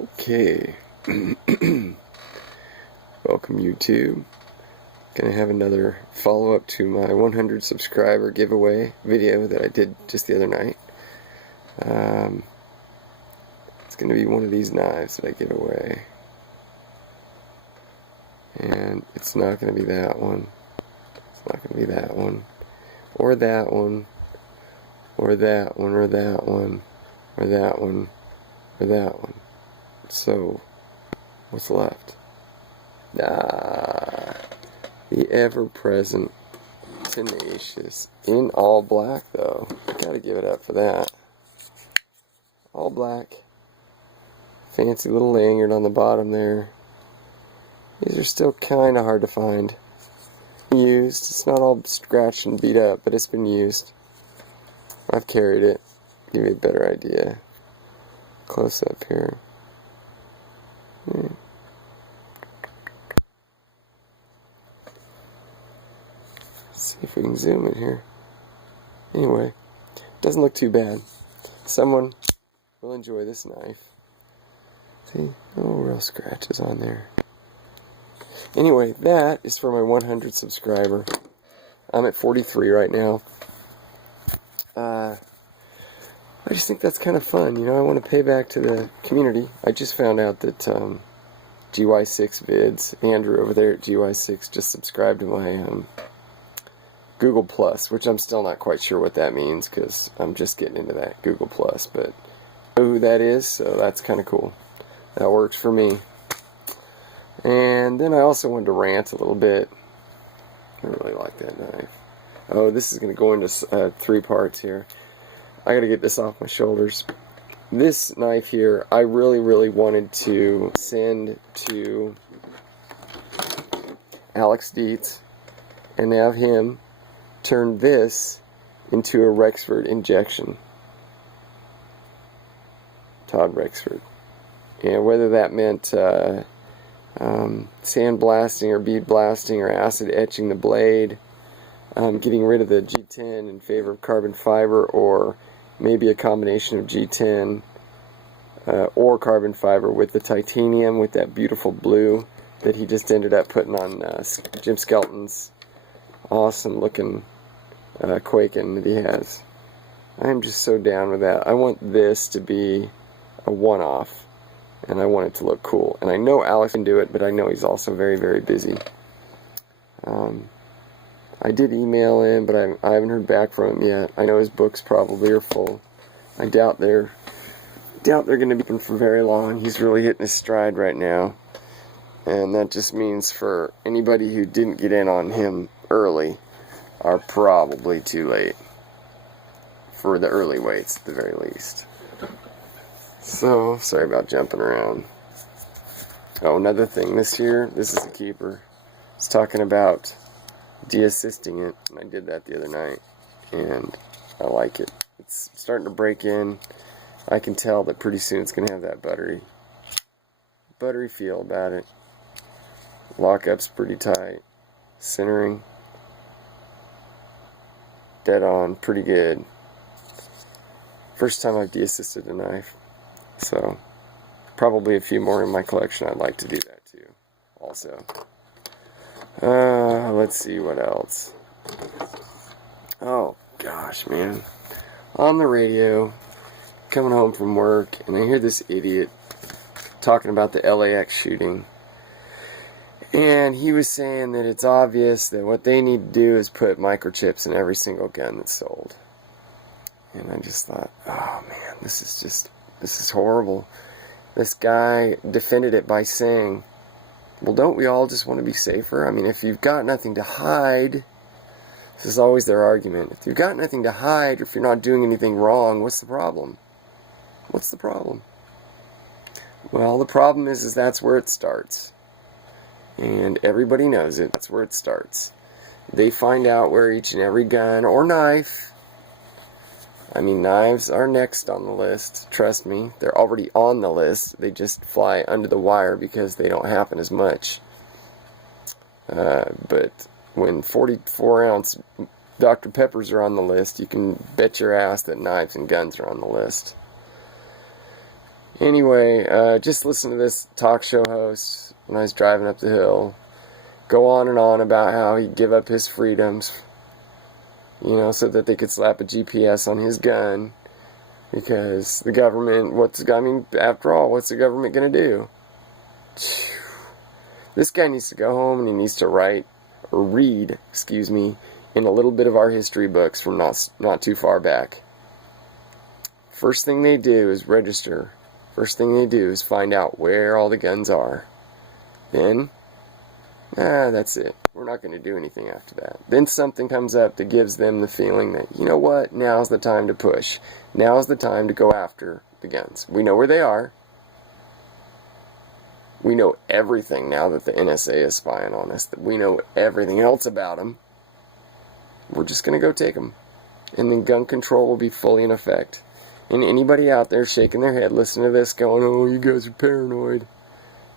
Okay, welcome YouTube. Gonna have another follow-up to my 100 subscriber giveaway video that I did just the other night. It's gonna be one of these knives that I give away. And it's not gonna be that one. It's not gonna be that one. Or that one. Or that one, or that one. Or that one. Or that one. So, what's left? The ever-present Tenacious. In all black, though. Gotta give it up for that. All black. Fancy little lanyard on the bottom there. These are still kind of hard to find. Used. It's not all scratched and beat up, but it's been used. I've carried it. Give you a better idea. Close up here. See if we can zoom in here. Anyway, doesn't look too bad. Someone will enjoy this knife. See, no real scratches on there. Anyway, that is for my 100 subscriber. I'm at 43 right now. I just think that's kind of fun. You know, I want to pay back to the community. I just found out that GY6 Vids, Andrew over there at GY6, just subscribed to my Google Plus, which I'm still not quite sure what that means because I'm just getting into that Google Plus, but I know who that is, so that's kind of cool. That works for me. And then I also wanted to rant a little bit. I really like that knife. Oh, this is going to go into 3 parts here. I got to get this off my shoulders. This knife here, I really wanted to send to Alex Dietz and have him turn this into a Rexford injection. Todd Rexford. And whether that meant sandblasting or bead blasting or acid etching the blade, getting rid of the G10 in favor of carbon fiber, or maybe a combination of G10 or carbon fiber with the titanium with that beautiful blue that he just ended up putting on Jim Skelton's awesome looking Quaken that he has. I'm just so down with that. I want this to be a one-off, and I want it to look cool. And I know Alex can do it, but I know he's also very busy. I did email him, but I haven't heard back from him yet. I know his books probably are full. I doubt they're going to be open for very long. He's really hitting his stride right now. And that just means for anybody who didn't get in on him early are probably too late. For the early weights, at the very least. So, sorry about jumping around. Oh, another thing this year, this is a keeper. It's talking about de-assisting it, and I did that the other night, and I like it. It's starting to break in. I can tell that pretty soon it's going to have that buttery feel about it. Lockup's pretty tight. Centering, dead on, pretty good. First time I've de-assisted a knife, so probably a few more in my collection. I'd like to do that too, also. Let's see what else. Oh gosh, man. On the radio, coming home from work, and I hear this idiot talking about the LAX shooting. And he was saying that it's obvious that what they need to do is put microchips in every single gun that's sold. And I just thought, oh man, this is horrible. This guy defended it by saying, well, don't we all just want to be safer? I mean, if you've got nothing to hide, this is always their argument. If you've got nothing to hide, or if you're not doing anything wrong, what's the problem? What's the problem? Well, the problem is that's where it starts. And everybody knows it. That's where it starts. They find out where each and every gun or knife, I mean, knives are next on the list. Trust me, they're already on the list. They just fly under the wire because they don't happen as much. But when 44-ounce Dr. Peppers are on the list, you can bet your ass that knives and guns are on the list. Anyway, just listen to this talk show host when I was driving up the hill go on and on about how he'd give up his freedoms, so that they could slap a GPS on his gun, because the government, after all, what's the government going to do? This guy needs to go home and he needs to read, in a little bit of our history books from not too far back. First thing they do is register. First thing they do is find out where all the guns are. Then, that's it. We're not going to do anything after that. Then something comes up that gives them the feeling that, you know what, now's the time to push. Now's the time to go after the guns. We know where they are. We know everything now that the NSA is spying on us. We know everything else about them. We're just going to go take them. And then gun control will be fully in effect. And anybody out there shaking their head listening to this going, oh, you guys are paranoid.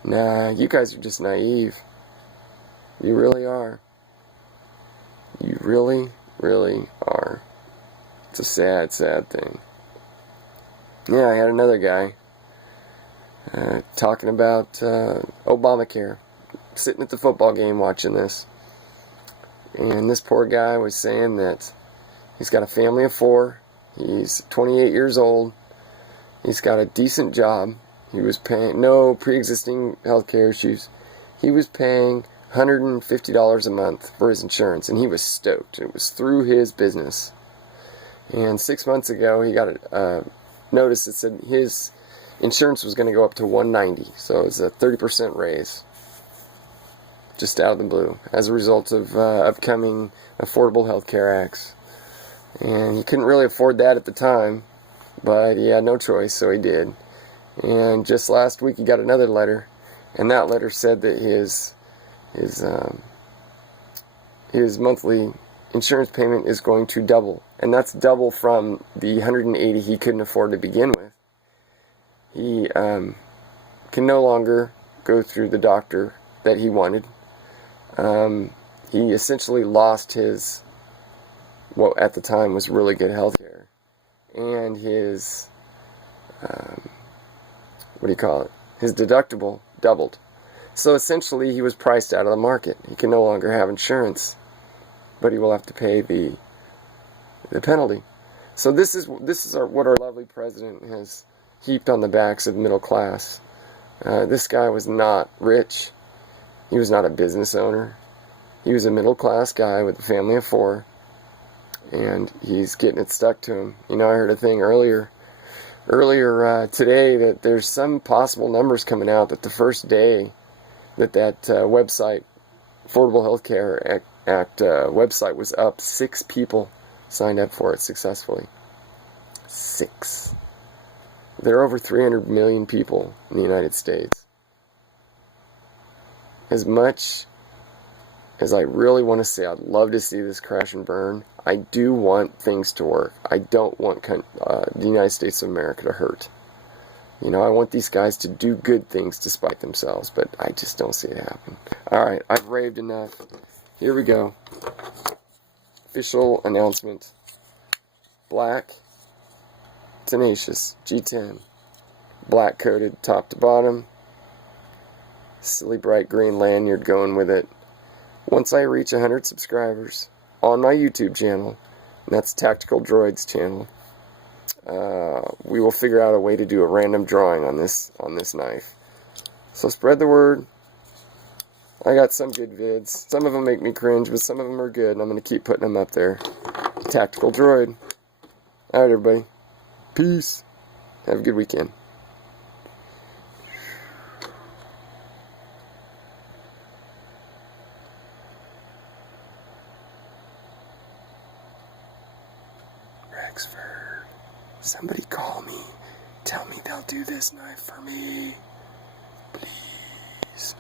Nah, you guys are just naive. You really are. You really, really are. It's a sad, sad thing. Yeah, I had another guy talking about Obamacare. Sitting at the football game watching this. And this poor guy was saying that he's got a family of 4. He's 28 years old. He's got a decent job. He was paying no pre-existing health care issues. He was paying $150 a month for his insurance, and he was stoked. It was through his business. And 6 months ago, he got a notice that said his insurance was going to go up to $190. So it was a 30% raise, just out of the blue, as a result of upcoming Affordable Health Care Acts. And he couldn't really afford that at the time, but he had no choice, so he did. And just last week, he got another letter, and that letter said that his monthly insurance payment is going to double, and that's double from the $180 he couldn't afford to begin with. He can no longer go through the doctor that he wanted. He essentially lost his, what at the time was really good health care, and his his deductible doubled. So essentially he was priced out of the market. He can no longer have insurance, but he will have to pay the penalty. So this is what our lovely president has heaped on the backs of the middle class. This guy was not rich. He was not a business owner. He was a middle class guy with a family of 4, and he's getting it stuck to him. I heard a thing earlier today that there's some possible numbers coming out that the first day that website, Affordable Health Care Act website was up, 6 people signed up for it successfully. 6. There are over 300 million people in the United States. As much as I really want to say I'd love to see this crash and burn, I do want things to work. I don't want the United States of America to hurt. I want these guys to do good things despite themselves, but I just don't see it happen. Alright, I've raved enough. Here we go. Official announcement. Black, Tenacious, G10. Black coated top to bottom. Silly bright green lanyard going with it. Once I reach 100 subscribers on my YouTube channel, and that's Tactical Droid's channel, we will figure out a way to do a random drawing on this knife. So spread the word. I got some good vids. Some of them make me cringe, but some of them are good, and I'm going to keep putting them up there. Tactical Droid. Alright, everybody. Peace. Have a good weekend. Rexford, somebody call me. Tell me they'll do this knife for me. Please.